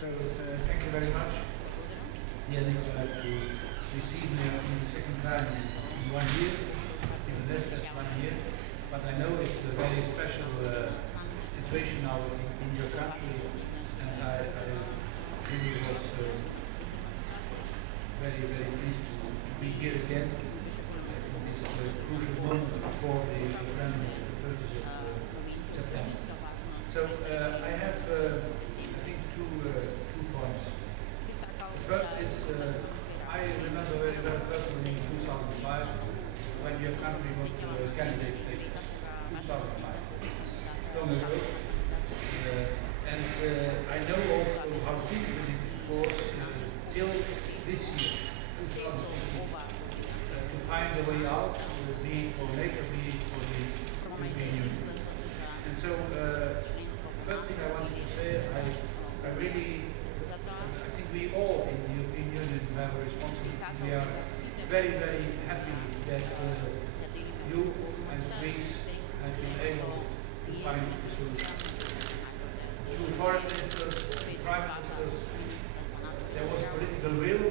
Thank you very much, dear Nicola, to receive me in the second time in 1 year, even less than 1 year. But I know it's a very special situation now in your country, and I really was very, very pleased to be here again in this crucial moment before the referendum of the 30th of September. So I have, I think, two points. The first is, I remember very well personally in 2005 when your country was candidate state, 2005, long ago. And I know also how difficult it was till this year, 2015, to find a way out, be it for NATO, be it for the European Union. And so, first thing I wanted to say, I think we all in the European Union have a responsibility. We are very, very happy that you and Greece have been able to find a solution. Through foreign ministers, prime ministers, there was political will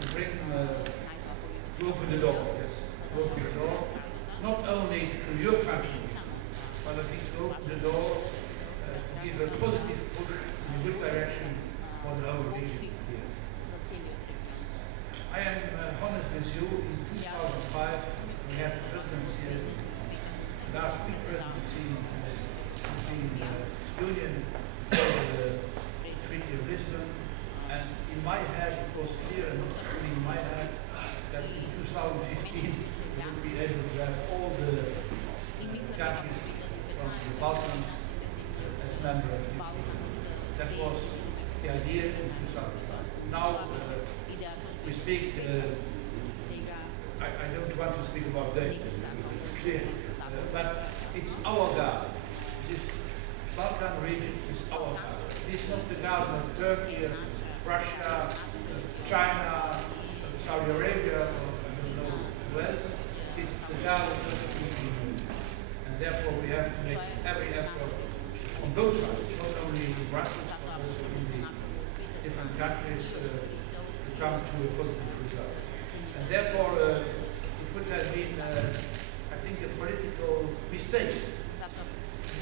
to bring, to open the door, yes, to open the door, not only to your country, but I think to open the door, to give a positive push in a good direction for the whole region here. I am honest with you, in 2005 we have presidency, the last big presidency in the Union for the Treaty of Lisbon, and in my head it was clear, and not only in my head, that in 2015 we would be able to have all the countries from the Balkans as members of the EU. That was the idea in 2005. Now we speak, I don't want to speak about dates, it's clear, but it's our garden. This Balkan region is our garden. It is not the garden of Turkey, of Russia, of China, of Saudi Arabia, or I don't know who else. It's the garden of the European Union. And therefore we have to make every effort on both sides, not only in Brussels, but also in the different countries to come to a positive result. And therefore it would have been, I think, a political mistake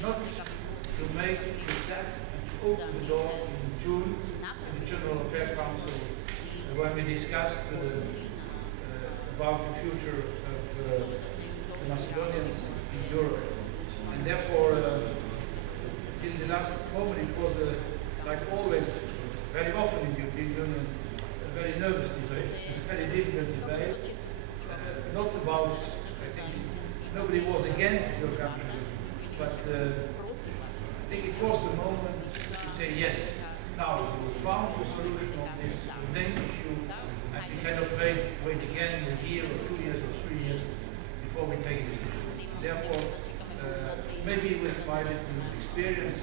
not to make the step and to open the door in June in the General Affairs Council when we discussed about the future of the Macedonians in Europe. And therefore, till the last moment, it was, like always, very often in the European Union, a very nervous debate, a very difficult debate, not about, I think, nobody was against your country, but I think it was the moment to say yes. Now we found a solution on this name issue, and we cannot wait again a year or 2 years or 3 years before we take a decision. Therefore, maybe with my little experience,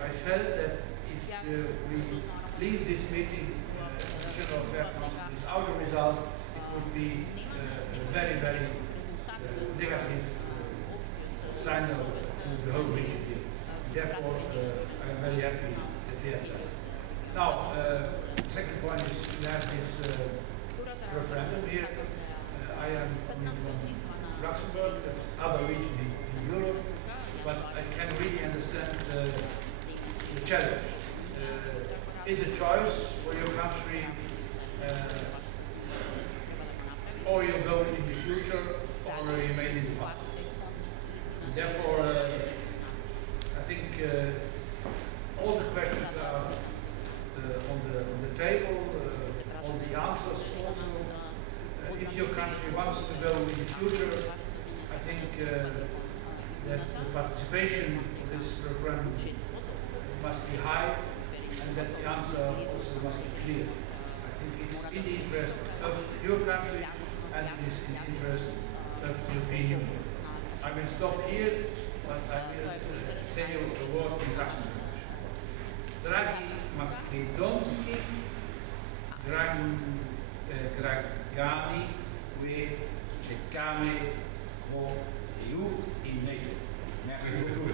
I felt that if we leave this meeting, General Affairs Council, without a result, it would be a very, very negative signal to the whole region here. Therefore, I am very happy that we have that. Now, second point is we have this referendum here. I am coming from Luxembourg, that's other region in Europe, but I can really understand the challenge. It's a choice for your country, or you go in the future, or you remain in the past. And therefore, I think all the questions are on the table, all the answers also. If your country wants to go in the future, I think that the participation in this referendum must be high, and that the answer also must be clear. I think it's in the interest of your country, and it is in the interest of the European Union. I will stop here, but I will say a word in Luxembourg. Dragi Makedonski, Dragani, we czekamy po EU i NATO. Merci beaucoup.